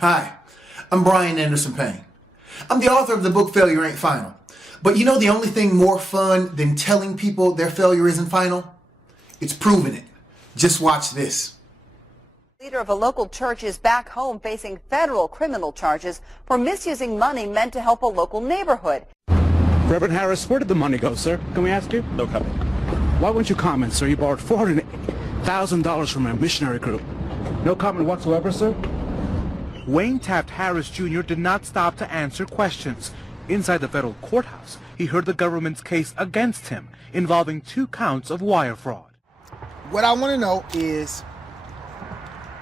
Hi, I'm Brian Anderson-Payne. I'm the author of the book Failure Ain't Final. But you know the only thing more fun than telling people their failure isn't final? It's proving it. Just watch this. Leader of a local church is back home facing federal criminal charges for misusing money meant to help a local neighborhood. Reverend Harris, where did the money go, sir? Can we ask you? No comment. Why won't you comment, sir? You borrowed $400,000 from a missionary group. No comment whatsoever, sir? Wayne Taft Harris Jr. did not stop to answer questions. Inside the federal courthouse, he heard the government's case against him, involving 2 counts of wire fraud. What I want to know is,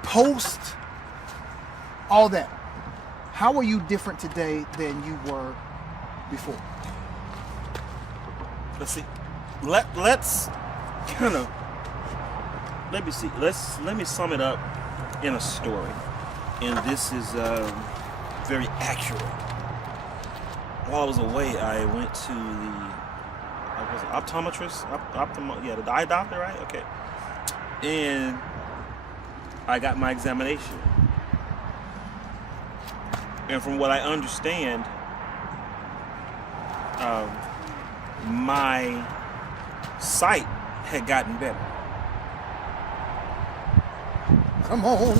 post all that, how are you different today than you were before? Let's see. Let's kind of, let me see. Let me sum it up in a story. And this is very accurate. While I was away, I went to the optometrist, the eye doctor, right? Okay. And I got my examination. And from what I understand, my sight had gotten better. Come on.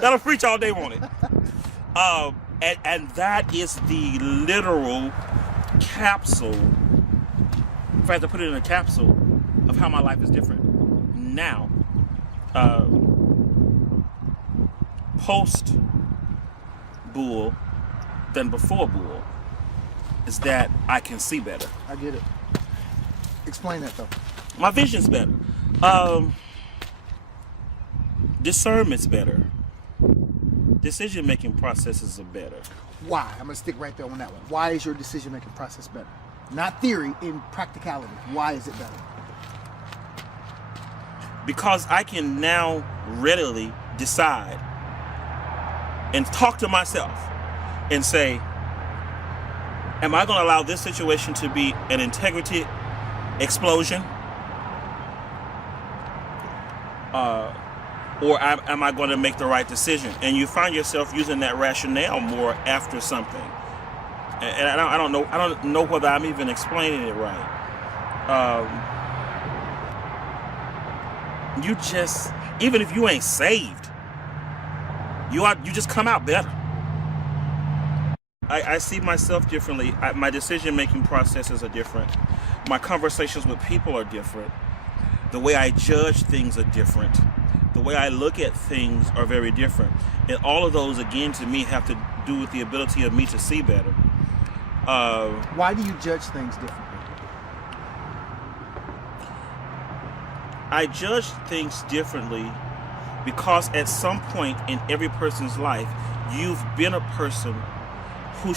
That'll preach all day, won't it? And that is the literal capsule. In fact, I put it in a capsule of how my life is different now. Post bull than before bull is that I can see better. I get it. Explain that though. My vision's better. Discernment's better. Decision-making processes are better. Why? I'm going to stick right there on that one. Why is your decision-making process better? Not theory, in practicality. Why is it better? Because I can now readily decide and talk to myself and say, am I going to allow this situation to be an integrity explosion? Or am I going to make the right decision? And you find yourself using that rationale more after something. And I don't know whether I'm even explaining it right. You just, even if you ain't saved, you just come out better. I see myself differently. My decision-making processes are different. My conversations with people are different. The way I judge things are different. The way I look at things are very different. And all of those, again, to me, have to do with the ability of me to see better. Why do you judge things differently? I judge things differently because at some point in every person's life, you've been a person who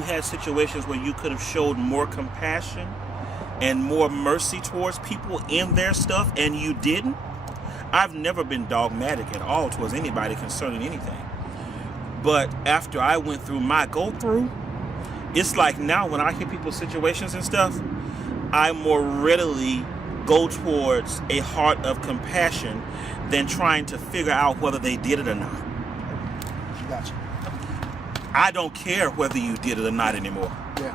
had situations where you could have showed more compassion and more mercy towards people in their stuff, and you didn't. I've never been dogmatic at all towards anybody concerning anything. But after I went through my go-through, it's like now when I hear people's situations and stuff, I more readily go towards a heart of compassion than trying to figure out whether they did it or not. Gotcha. I don't care whether you did it or not anymore. Yeah.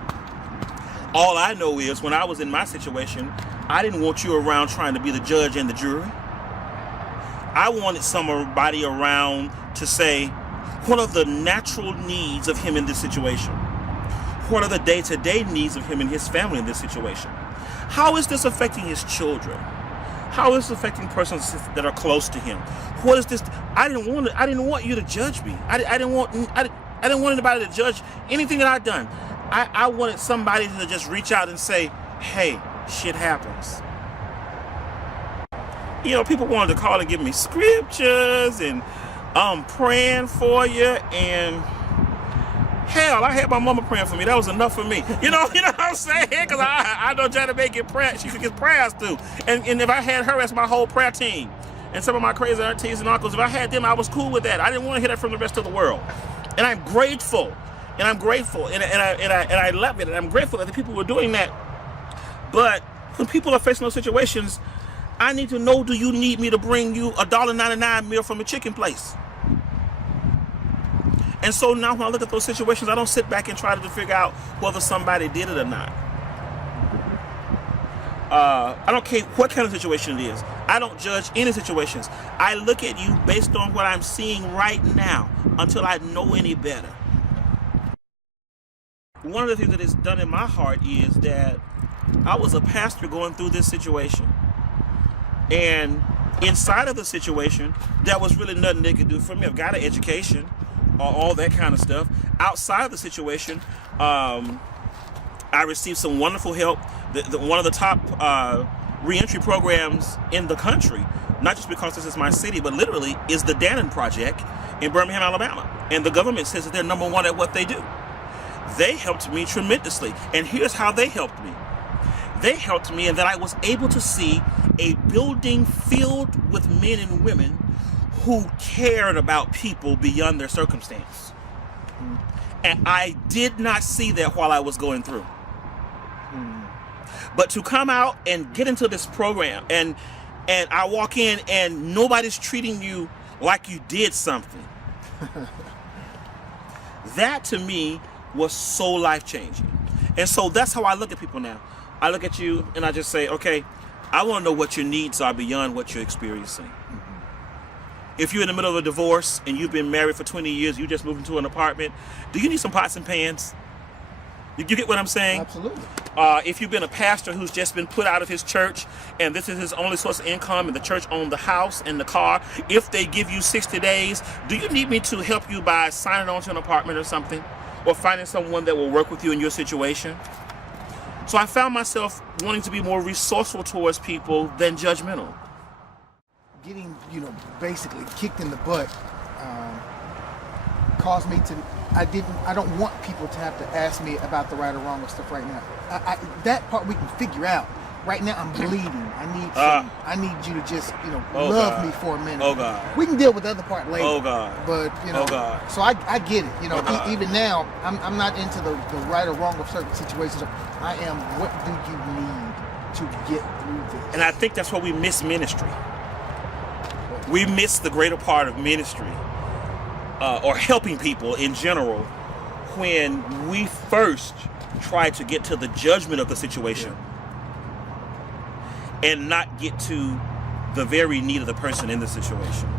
All I know is when I was in my situation, I didn't want you around trying to be the judge and the jury. I wanted somebody around to say, what are the natural needs of him in this situation? What are the day-to-day needs of him and his family in this situation? How is this affecting his children? How is it affecting persons that are close to him? What is this? I didn't want you to judge me. I didn't want anybody to judge anything that I've done. I wanted somebody to just reach out and say, hey, shit happens. You know, people wanted to call and give me scriptures and I'm praying for you, and hell, I had my mama praying for me. That was enough for me. You know what I'm saying? Because I don't try to make it prayer. She could get prayers through. And if I had her as my whole prayer team, and some of my crazy aunties and uncles, if I had them, I was cool with that. I didn't want to hear that from the rest of the world. And I'm grateful. And I love it. And I'm grateful that the people were doing that. But when people are facing those situations, I need to know, do you need me to bring you a $1.99 meal from a chicken place? And so now when I look at those situations, I don't sit back and try to figure out whether somebody did it or not. I don't care what kind of situation it is. I don't judge any situations. I look at you based on what I'm seeing right now until I know any better. One of the things that is done in my heart is that I was a pastor going through this situation. And inside of the situation, there was really nothing they could do for me. I've got an education, all that kind of stuff. Outside of the situation, I received some wonderful help. One of the top reentry programs in the country, not just because this is my city, but literally is the Dannon Project in Birmingham, Alabama. And the government says that they're number one at what they do. They helped me tremendously. And here's how they helped me. They helped me in that I was able to see a building filled with men and women who cared about people beyond their circumstance. And I did not see that while I was going through. But to come out and get into this program and I walk in and nobody's treating you like you did something. That to me was so life-changing. And so that's how I look at people now. I look at you and I just say, okay, I want to know what your needs are beyond what you're experiencing. If you're in the middle of a divorce and you've been married for 20 years, you just moved into an apartment, do you need some pots and pans? You get what I'm saying? Absolutely. If you've been a pastor who's just been put out of his church and this is his only source of income and the church owns the house and the car, if they give you 60 days, do you need me to help you by signing on to an apartment or something? Or finding someone that will work with you in your situation? So I found myself wanting to be more resourceful towards people than judgmental. Getting, basically kicked in the butt caused me to. I don't want people to have to ask me about the right or wrong of stuff right now. That part we can figure out. Right now I'm bleeding. I need you to just, love God. me for a minute. Oh God. We can deal with the other part later. Oh God. But Oh God. so I get it. Even now I'm not into the right or wrong of certain situations. I am. What do you need to get through this? And I think that's where we miss ministry. We miss the greater part of ministry, or helping people in general, when we first try to get to the judgment of the situation. And not get to the very need of the person in the situation.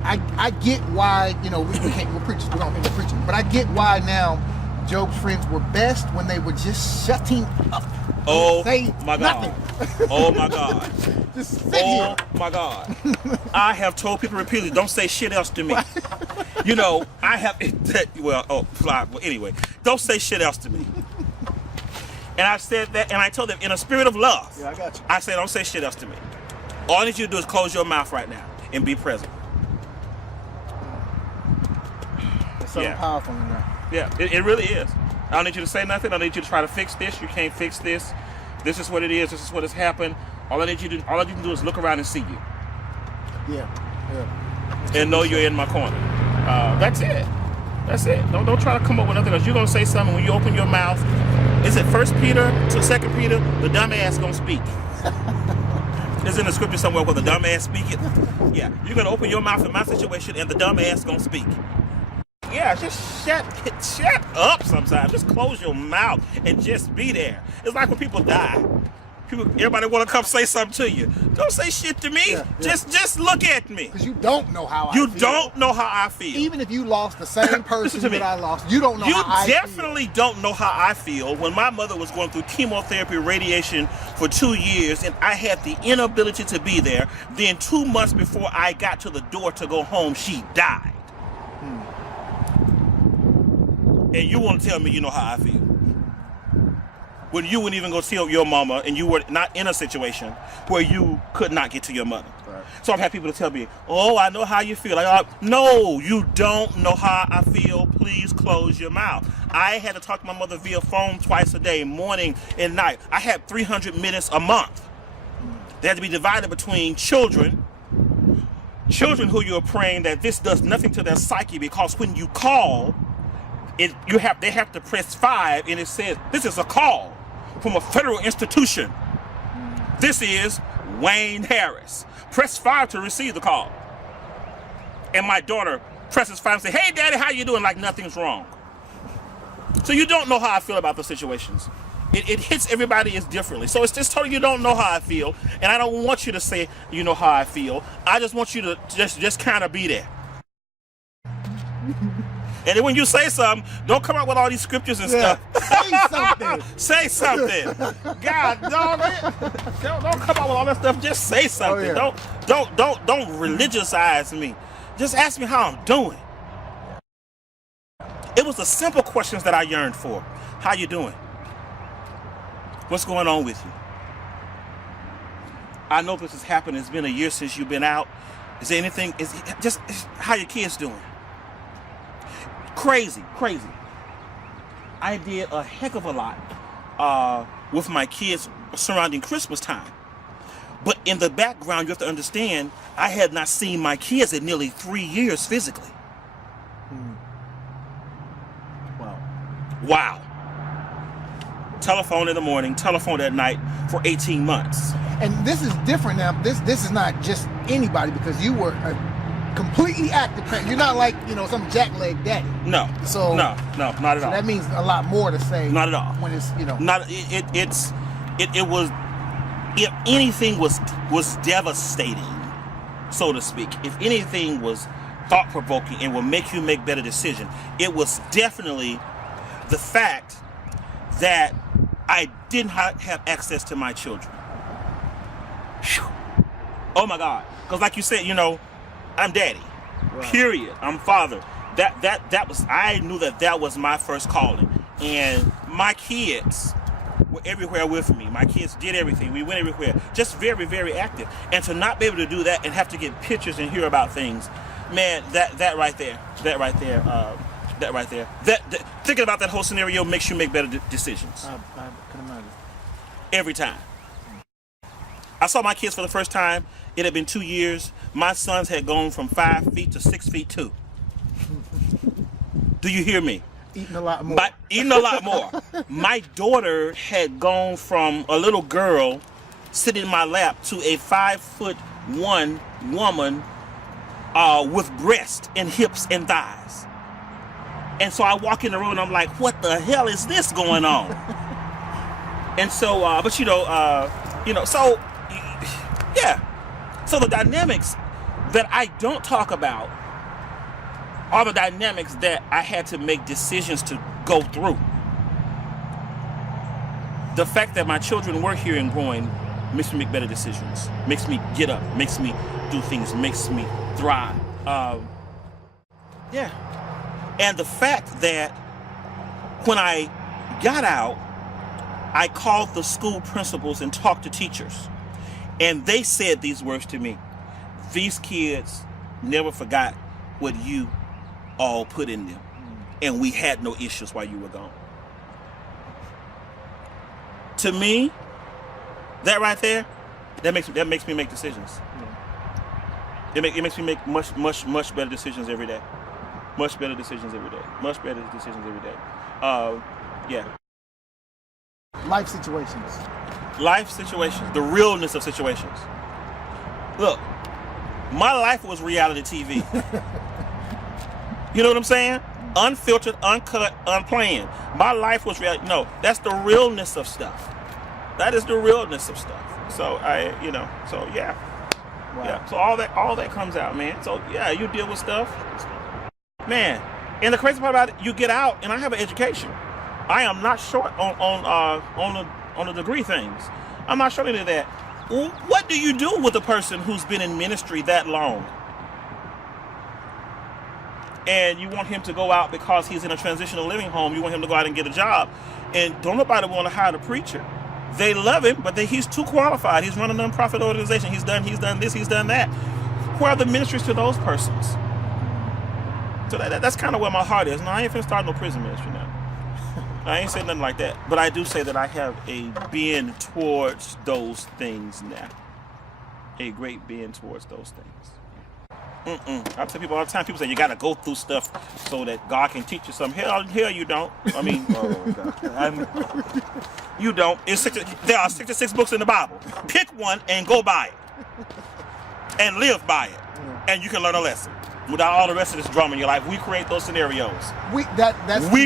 I get why, we're preachers, we don't think we're preaching, but I get why now Job's friends were best when they were just shutting up. Oh my nothing. God. Oh my God. Just sit here. Oh my God. I have told people repeatedly, don't say shit else to me. I have, anyway, don't say shit else to me. And I said that, and I told them in a spirit of love. Yeah, I got you. I said, don't say shit else to me. All I need you to do is close your mouth right now and be present. There's something powerful in that. Yeah, it really is. I don't need you to say nothing. I don't need you to try to fix this. You can't fix this. This is what it is. This is what has happened. All I need you to do is look around and see you. Yeah. And know you're in my corner. That's it. That's it. Don't try to come up with nothing else. You're gonna say something when you open your mouth. Is it 1 Peter to 2 Peter? The dumbass gonna speak. It's in the scripture somewhere where the dumbass speaketh. Yeah, you're gonna open your mouth in my situation and the dumbass gonna speak. Yeah, just shut up sometimes. Just close your mouth and just be there. It's like when people die. Everybody want to come say something to you. Don't say shit to me. Yeah. Just look at me. Because you don't know how I feel. You don't know how I feel. Even if you lost the same person that I lost, you don't know you how I feel. You definitely don't know how I feel. When my mother was going through chemotherapy, radiation for 2 years, and I had the inability to be there, then 2 months before I got to the door to go home, she died. And you want to tell me you know how I feel? When you wouldn't even go see your mama and you were not in a situation where you could not get to your mother. Right. So I've had people to tell me, oh, I know how you feel. No, you don't know how I feel. Please close your mouth. I had to talk to my mother via phone twice a day, morning and night. I had 300 minutes a month. They had to be divided between children who you're praying that this does nothing to their psyche, because when you call, they have to press 5 and it says, this is a call from a federal institution. This is Wayne Harris. Press 5 to receive the call. And my daughter presses fire and say, hey, Daddy, how you doing? Like nothing's wrong. So you don't know how I feel about the situations. It hits everybody as differently. So it's just totally, you don't know how I feel, and I don't want you to say you know how I feel. I just want you to just kind of be there. And then when you say something, don't come out with all these scriptures and stuff. Say something. Say something. God dog it. Don't come out with all that stuff. Just say something. Oh, yeah. Don't religiousize me. Just ask me how I'm doing. It was the simple questions that I yearned for. How you doing? What's going on with you? I know this has happened. It's been a year since you've been out. Is there anything? Just how your kids doing? Crazy. I did a heck of a lot with my kids surrounding Christmas time. But in the background, you have to understand, I had not seen my kids in nearly 3 years physically. Wow. Telephone in the morning, telephone at night for 18 months. And this is different now. This is not just anybody, because you were a completely active parent. You're not like, some jackleg daddy. No. So no, not at all. That means a lot more to say. Not at all. When it's not it was, if anything was devastating, so to speak. If anything was thought-provoking and will make you make better decisions, it was definitely the fact that I didn't have access to my children. Whew. Oh my God! Because like you said, I'm daddy. Right. Period. I'm father. That was, I knew that was my first calling, and my kids were everywhere with me. My kids did everything. We went everywhere. Just very, very active. And to not be able to do that and have to get pictures and hear about things, man, that right there. Thinking about that whole scenario makes you make better decisions. I can imagine. Every time. I saw my kids for the first time. It had been 2 years. My sons had gone from 5 feet to 6 feet 2. Do you hear me? Eating a lot more. Eating a lot more. My daughter had gone from a little girl sitting in my lap to a 5'1" woman with breasts and hips and thighs. And so I walk in the room and I'm like, what the hell is this going on? And so, so, yeah. So the dynamics that I don't talk about are the dynamics that I had to make decisions to go through. The fact that my children were here and growing makes me make better decisions, makes me get up, makes me do things, makes me thrive. Yeah. And the fact that when I got out, I called the school principals and talked to teachers. And they said these words to me: these kids never forgot what you all put in them. And we had no issues while you were gone. To me, that right there, that makes me make decisions. It makes me make much better decisions every day. Much better decisions every day. Much better decisions every day. Yeah. Life situations. Life situations. The realness of situations. Look, my life was reality TV. You know what I'm saying? Unfiltered, uncut, unplanned. My life was reality. No, that's the realness of stuff. That is the realness of stuff. So so yeah. Wow. Yeah. So all that comes out, man. So yeah, you deal with stuff. Man, and the crazy part about it, you get out, and I have an education. I am not short on the degree things. I'm not short into that. What do you do with a person who's been in ministry that long? And you want him to go out because he's in a transitional living home. You want him to go out and get a job. And don't nobody want to hire the preacher. They love him, but he's too qualified. He's running a nonprofit organization. He's done this, he's done that. Where are the ministries to those persons? So that's kind of where my heart is. No, I ain't finna start no prison ministry now. I ain't saying nothing like that. But I do say that I have a bend towards those things now. A great bend towards those things. I tell people all the time, people say you got to go through stuff so that God can teach you something. Hell you don't. I mean, you don't. There are 66 books in the Bible. Pick one and go by it. And live by it. and you can learn a lesson without all the rest of this drama in your life. We create those scenarios. We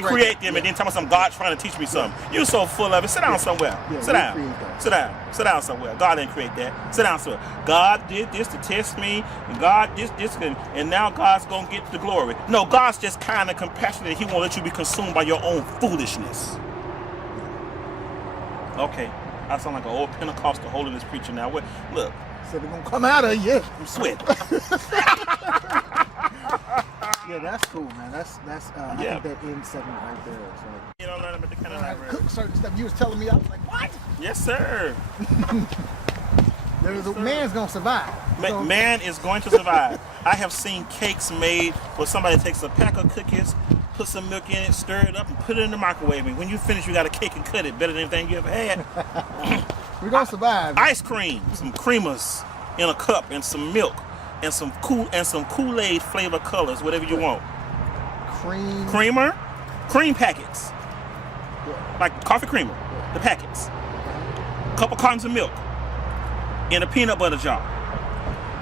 create them, and then tell me some God trying to teach me something. You're so full of it. Sit down somewhere. Sit down. Sit down. Sit down somewhere. God didn't create that. Sit down somewhere. God did this to test me, and God this, and now God's gonna get the glory. No, God's just kind of compassionate. He won't let you be consumed by your own foolishness. Okay, I sound like an old Pentecostal holiness preacher now. Look. So they're gonna come out of you. I'm sweating. Yeah, that's cool, man. That's I think that end segment right there. So. You don't learn about the kind of library. Cook certain stuff you was telling me. I was like, what? Yes, sir. Man's gonna survive. Man is going to survive. I have seen cakes made where somebody takes a pack of cookies, put some milk in it, stir it up, and put it in the microwave. And when you finish, you got a cake and cut it better than anything you ever had. We're gonna survive. Ice cream, some creamers in a cup, and some milk, and some Kool-Aid flavor colors, whatever you want. Cream packets, like coffee creamer, the packets. Couple cartons of milk in a peanut butter jar.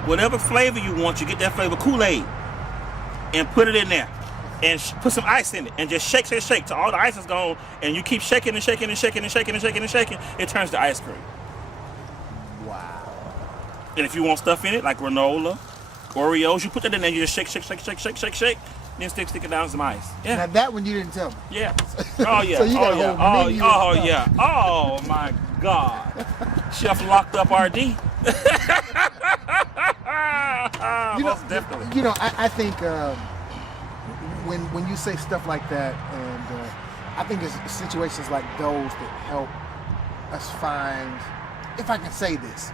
Whatever flavor you want, you get that flavor Kool-Aid and put it in there. And put some ice in it and just shake till all the ice is gone, and you keep shaking and shaking and shaking and shaking and shaking and shaking. It turns to ice cream. Wow. And if you want stuff in it like granola, Oreos, you put that in there. You just shake, then stick it down some ice. Yeah. Now that one you didn't tell me. Yeah. Oh yeah. So you got a whole menu of stuff. Yeah. Oh my God. Chef locked up RD. Most definitely. You know, I think. When you say stuff like that, and I think it's situations like those that help us find, if I can say this,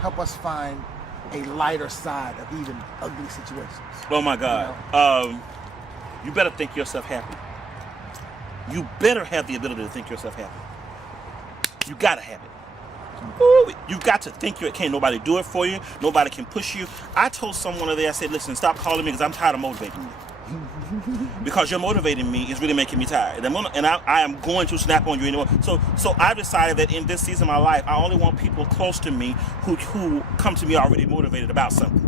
help us find a lighter side of even ugly situations. Oh my God. You better think yourself happy. You better have the ability to think yourself happy. You gotta have it. Ooh, you got to think you can't nobody do it for you. Nobody can push you. I told someone today, I said, listen, stop calling me because I'm tired of motivating you. Because you're motivating me is really making me tired, and I am going to snap on you anymore. So I decided that in this season of my life, I only want people close to me who come to me already motivated about something,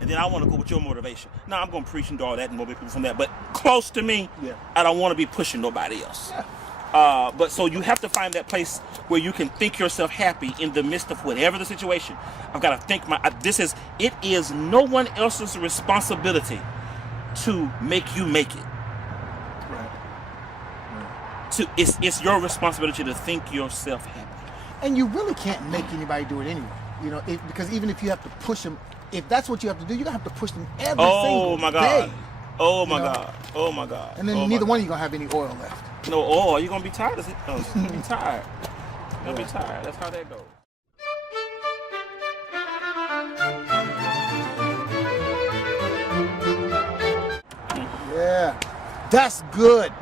and then I want to go with your motivation. Now I'm going to preach and do all that and motivate people from that, but close to me, I don't want to be pushing nobody else. But so you have to find that place where you can think yourself happy in the midst of whatever the situation. I've got to think it is no one else's responsibility to make you make it. Right. It's your responsibility to think yourself happy. And you really can't make anybody do it anyway. You know, because even if you have to push them, if that's what you have to do, you're gonna have to push them every single day. Oh my God. Oh my God. And then neither one of you gonna have any oil left. No oil. You're gonna be tired of it. Oh, you're gonna be tired. You're gonna be tired. That's how that goes. Yeah, that's good.